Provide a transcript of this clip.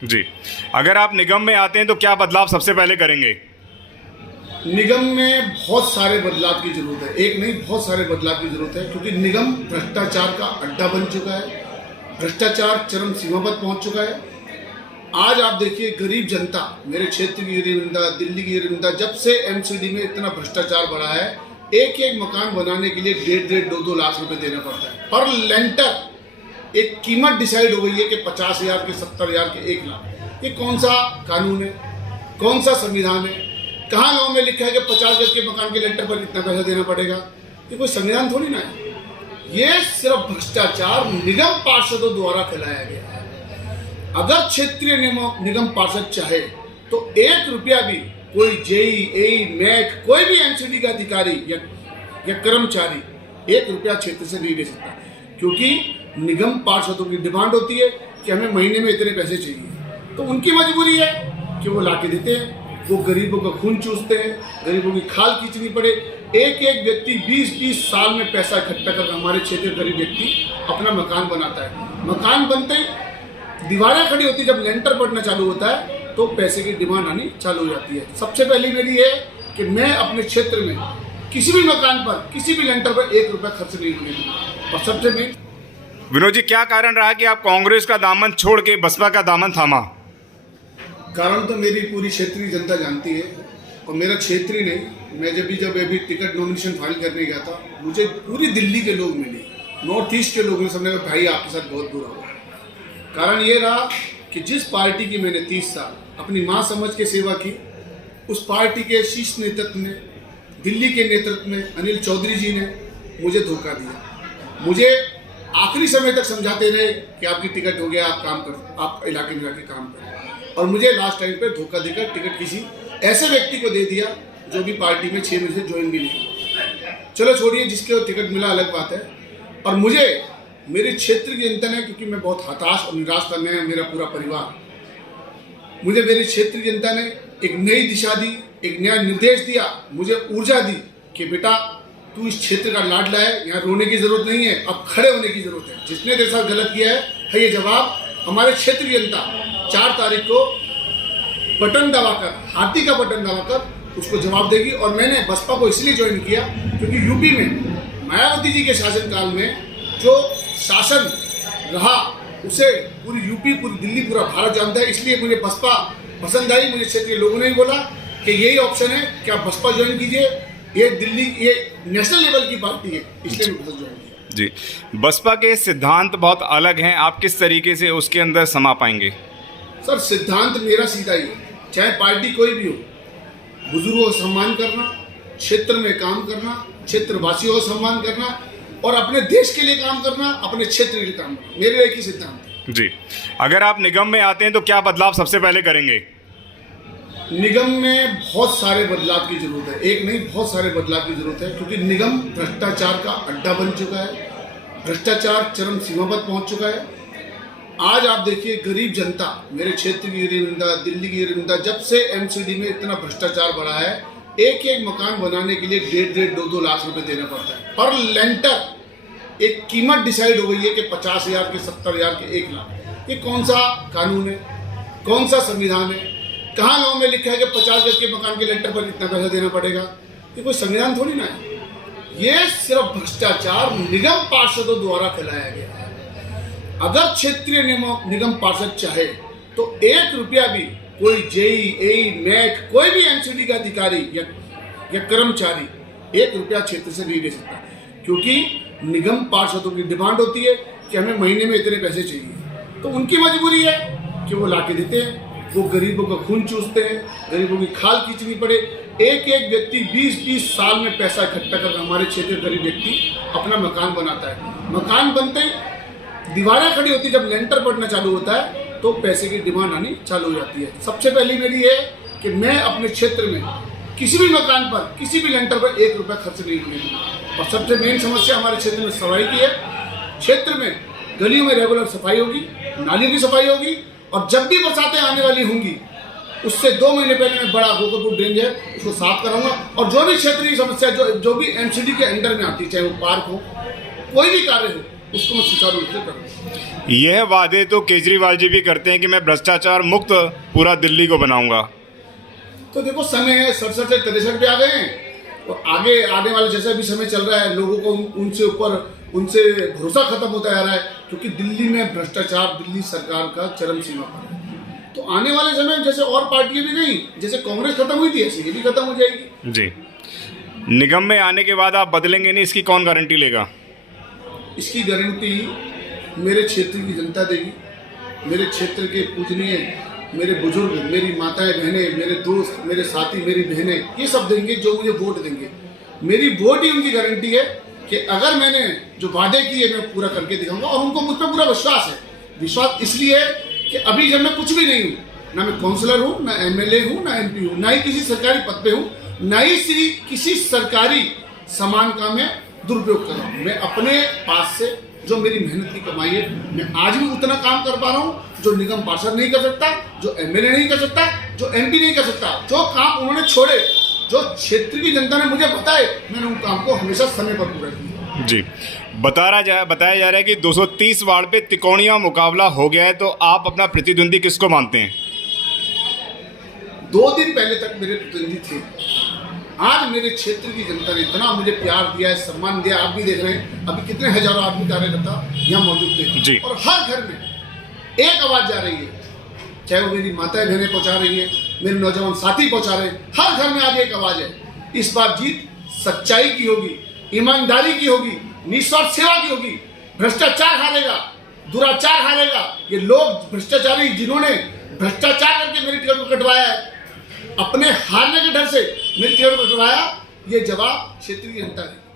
जी, अगर आप निगम में आते हैं तो क्या बदलाव सबसे पहले करेंगे? निगम में बहुत सारे बदलाव की जरूरत है, एक नहीं बहुत सारे बदलाव की जरूरत है, क्योंकि निगम भ्रष्टाचार का अड्डा बन चुका है। भ्रष्टाचार चरम सीमा पर पहुंच चुका है। आज आप देखिए गरीब जनता, मेरे क्षेत्र की गरीब जनता, दिल्ली की गरीब जनता, जब से एमसीडी में इतना भ्रष्टाचार बढ़ा है, एक एक मकान बनाने के लिए 1.5-2 लाख रुपए देना पड़ता है पर लेंटर। एक कीमत डिसाइड हो गई है कि 50,000 के, 70,000 के, 1 लाख। ये कौन सा कानून है, कौन सा संविधान है? कहाँ लॉ में लिखा है कि 50 गज के मकान के लेंटर पर इतना पैसा देना पड़ेगा? ये कोई संविधान थोड़ी ना है। ये सिर्फ भ्रष्टाचार निगम पार्षदों द्वारा फैलाया गया है। अगर क्षेत्रीय निगम पार्षद चाहे तो 1 रुपया भी कोई जेई, एई, मैट, कोई भी एमसीडी का अधिकारी या कर्मचारी 1 रुपया क्षेत्र से नहीं ले सकता, क्योंकि निगम पार्षदों की डिमांड होती है कि हमें महीने में इतने पैसे चाहिए। तो उनकी मजबूरी है कि वो लाके देते हैं। वो गरीबों का खून चूसते हैं, गरीबों की खाल खींचनी पड़े। एक एक व्यक्ति 20-20 साल में पैसा इकट्ठा कर हमारे क्षेत्र गरीब व्यक्ति अपना मकान बनाता है। मकान बनते ही दीवारें खड़ी होती, जब लेंटर पड़ना चालू होता है तो पैसे की डिमांड आनी चालू हो जाती है। सबसे पहली मेरी है कि मैं अपने क्षेत्र में किसी भी मकान पर, किसी भी लेंटर पर 1 रुपया खर्च नहीं होने दूंगा। और सबसे मेन, विनोद जी, क्या कारण रहा कि आप कांग्रेस का दामन छोड़ के बसपा का दामन थामा? कारण तो मेरी पूरी क्षेत्रीय जनता जानती है, और मेरा क्षेत्रीय नहीं, मैं जब अभी टिकट नॉमिनेशन फाइल करने गया था, मुझे पूरी दिल्ली के लोग मिले, नॉर्थ ईस्ट के लोग ने, सबने कहा भाई आपके साथ बहुत बुरा हुआ। कारण ये रहा कि जिस पार्टी की मैंने 30 साल अपनी माँ समझ के सेवा की, उस पार्टी के शीर्ष नेतृत्व ने, दिल्ली के नेतृत्व में अनिल चौधरी जी ने मुझे धोखा दिया। मुझे आखिरी समय तक समझाते रहे कि आपकी टिकट हो गया, आप काम कर, आप इलाके में जाके काम करें, और मुझे लास्ट टाइम पे धोखा देकर टिकट किसी ऐसे व्यक्ति को दे दिया जो भी पार्टी में 6 महीने से ज्वाइन भी नहीं। चलो छोड़िए, जिसके टिकट मिला अलग बात है। और मुझे मेरे क्षेत्र की जनता ने, क्योंकि मैं बहुत हताश और निराश था, मैं, मेरा पूरा परिवार, मुझे मेरे क्षेत्र की जनता ने एक नई दिशा दी, एक नया निर्देश दिया, मुझे ऊर्जा दी कि बेटा तू इस क्षेत्र का लाडला है, यहाँ रोने की जरूरत नहीं है, अब खड़े होने की जरूरत है। जिसने तेरे साथ गलत किया है ये जवाब हमारे क्षेत्र की जनता 4 तारीख को बटन दबाकर, हाथी का बटन दबाकर उसको जवाब देगी। और मैंने बसपा को इसलिए ज्वाइन किया क्योंकि यूपी में मायावती जी के शासनकाल में जो शासन रहा उसे पूरी यूपी, पूरी दिल्ली, पूरा भारत जानता है। इसलिए मुझे बसपा पसंद आई। मुझे क्षेत्रीय लोगों ने ही बोला कि यही ऑप्शन है कि आप बसपा ज्वाइन कीजिए, ये दिल्ली, ये नेशनल लेवल की पार्टी है, इसलिए मैं बसपा ज्वाइन किया। जी, बसपा के सिद्धांत बहुत अलग हैं, आप किस तरीके से उसके अंदर समा पाएंगे? सर, सिद्धांत मेरा सीधा ही है, चाहे पार्टी कोई भी हो, बुजुर्गों का सम्मान करना, क्षेत्र में काम करना, क्षेत्रवासियों का सम्मान करना, और अपने देश के लिए काम करना, अपने क्षेत्र के लिए काम करना, मेरे एक ही सिद्धांत है। जी, अगर आप निगम में आते हैं तो क्या बदलाव सबसे पहले करेंगे? निगम में बहुत सारे बदलाव की जरूरत है, एक नहीं बहुत सारे बदलाव की जरूरत है, क्योंकि निगम भ्रष्टाचार का अड्डा बन चुका है। भ्रष्टाचार चरम सीमा पर पहुंच चुका है। आज आप देखिए गरीब जनता, मेरे क्षेत्र की गरीब जनता, दिल्ली की गरीब जनता, जब से एमसीडी में इतना भ्रष्टाचार बढ़ा है, एक एक मकान बनाने के लिए 1.5-2 लाख रुपए देना पड़ता है पर लेंटर। एक कीमत डिसाइड हो गई है कि 50,000 के, 70,000 के, 1 लाख। ये कौन सा कानून है, कौन सा संविधान है? कहाँ लॉ में लिखा है कि 50 गज के मकान के लेंटर पर इतना पैसा देना पड़ेगा? ये कोई संविधान थोड़ी ना है। ये सिर्फ भ्रष्टाचार निगम पार्षदों द्वारा फैलाया गया है। अगर क्षेत्रीय निगम पार्षद चाहे तो 1 रुपया भी कोई जेई, एई, मैट, कोई भी एमसीडी का अधिकारी या कर्मचारी 1 रुपया क्षेत्र से नहीं ले सकता, क्योंकि निगम पार्षदों की डिमांड होती है कि हमें महीने में इतने पैसे चाहिए। तो उनकी मजबूरी है कि वो लाके देते हैं। वो गरीबों का खून चूसते हैं, गरीबों की खाल खींचनी पड़े। एक एक व्यक्ति 20-20 साल में पैसा इकट्ठा कर हमारे क्षेत्र गरीब व्यक्ति अपना मकान बनाता है। मकान बनते ही दीवारें खड़ी होती, जब लेंटर पड़ना चालू होता है तो पैसे की डिमांड आनी चालू हो जाती है। सबसे पहली मेरी है कि मैं अपने क्षेत्र में किसी भी मकान पर, किसी भी लेंटर पर 1 रुपया खर्च नहीं होने दूंगा। और सबसे मेन समस्या हमारे क्षेत्र में सफाई की है। क्षेत्र में गलियों में रेगुलर सफाई होगी, नालियों की सफाई होगी, और जब भी बरसातें आने वाली होंगी उससे 2 महीने पहले मैं बड़ा गोकरपुर ड्रेन है उसको साफ कराऊंगा। और जो भी क्षेत्रीय समस्या जो भी एमसीडी के अंडर में आती है, चाहे वो पार्क हो, कोई भी कार्य हो, उसको मैं सुचारू रूप से करूँगा। यह वादे तो केजरीवाल जी भी करते हैं कि मैं भ्रष्टाचार मुक्त पूरा दिल्ली को बनाऊंगा। तो देखो समय है, 67 से 63 पे आ गए हैं और आगे आने वाले जैसा भी समय चल रहा है लोगों को उनसे भरोसा खत्म होता जा रहा है, क्योंकि दिल्ली में भ्रष्टाचार दिल्ली सरकार का चरम सीमा पर है। तो आने वाले समय में जैसे और पार्टियां भी गई, जैसे कांग्रेस खत्म हुई थी ऐसे ये भी खत्म हो जाएगी। जी, निगम में आने के बाद आप बदलेंगे नहीं, इसकी कौन गारंटी लेगा? इसकी गारंटी मेरे क्षेत्र की जनता देगी। मेरे क्षेत्र के पूजनीय मेरे बुजुर्ग, मेरी माताएं बहनें, मेरे दोस्त, मेरे साथी, मेरी बहनें, ये सब देंगे जो मुझे वोट देंगे। मेरी वोट ही उनकी गारंटी है कि अगर मैंने जो वादे किए मैं पूरा करके दिखाऊंगा। और उनको मुझ पर पूरा विश्वास है। विश्वास इसलिए है कि अभी जब मैं कुछ भी नहीं हूँ, ना मैं काउंसलर हूँ, ना एमएलए हूँ, ना एमपी हूँ, ना ही किसी सरकारी पद पे हूँ, ना ही किसी सरकारी सामान का मैं दुरुपयोग कर रहा हूँ। मैं अपने पास से जो मेरी मेहनत की कमाई है, मैं आज भी उतना काम कर पा रहा हूँ जो निगम पार्षद नहीं कर सकता, जो एमएलए नहीं कर सकता, जो एमपी नहीं कर सकता। जो काम उन्होंने छोड़े, जो क्षेत्र की जनता ने मुझे बताए, मैंने उन काम को हमेशा समय पर पूरा किया। जी, बताया जा रहा है कि 230 वार्ड पे तिकोणिया मुकाबला हो गया है, तो आप अपना प्रतिद्वंदी किसको मानते हैं? 2 दिन पहले तक मेरे प्रतिनिधि थे। आज मेरे क्षेत्र की जनता ने इतना मुझे प्यार दिया है, सम्मान दिया। आप भी देख रहे हैं अभी कितने हजारों आदमी कार्यकर्ता यहाँ मौजूद थे और हर घर में एक आवाज जा रही है, चाहे वो मेरी माताएं बहनें पहुंचा रही है, मेरे नौजवान साथी पहुंचा रहे हैं। हर घर में आज एक आवाज है। इस बार जीत सच्चाई की होगी, ईमानदारी की होगी, निस्वार्थ सेवा की होगी। भ्रष्टाचार हारेगा, दुराचार हारेगा। ये लोग भ्रष्टाचारी जिन्होंने भ्रष्टाचार करके मेरी टिकट को कटवाया है, अपने हारने के डर से मेरी टिकट को कटवाया, ये जवाब क्षेत्रीय जनता है।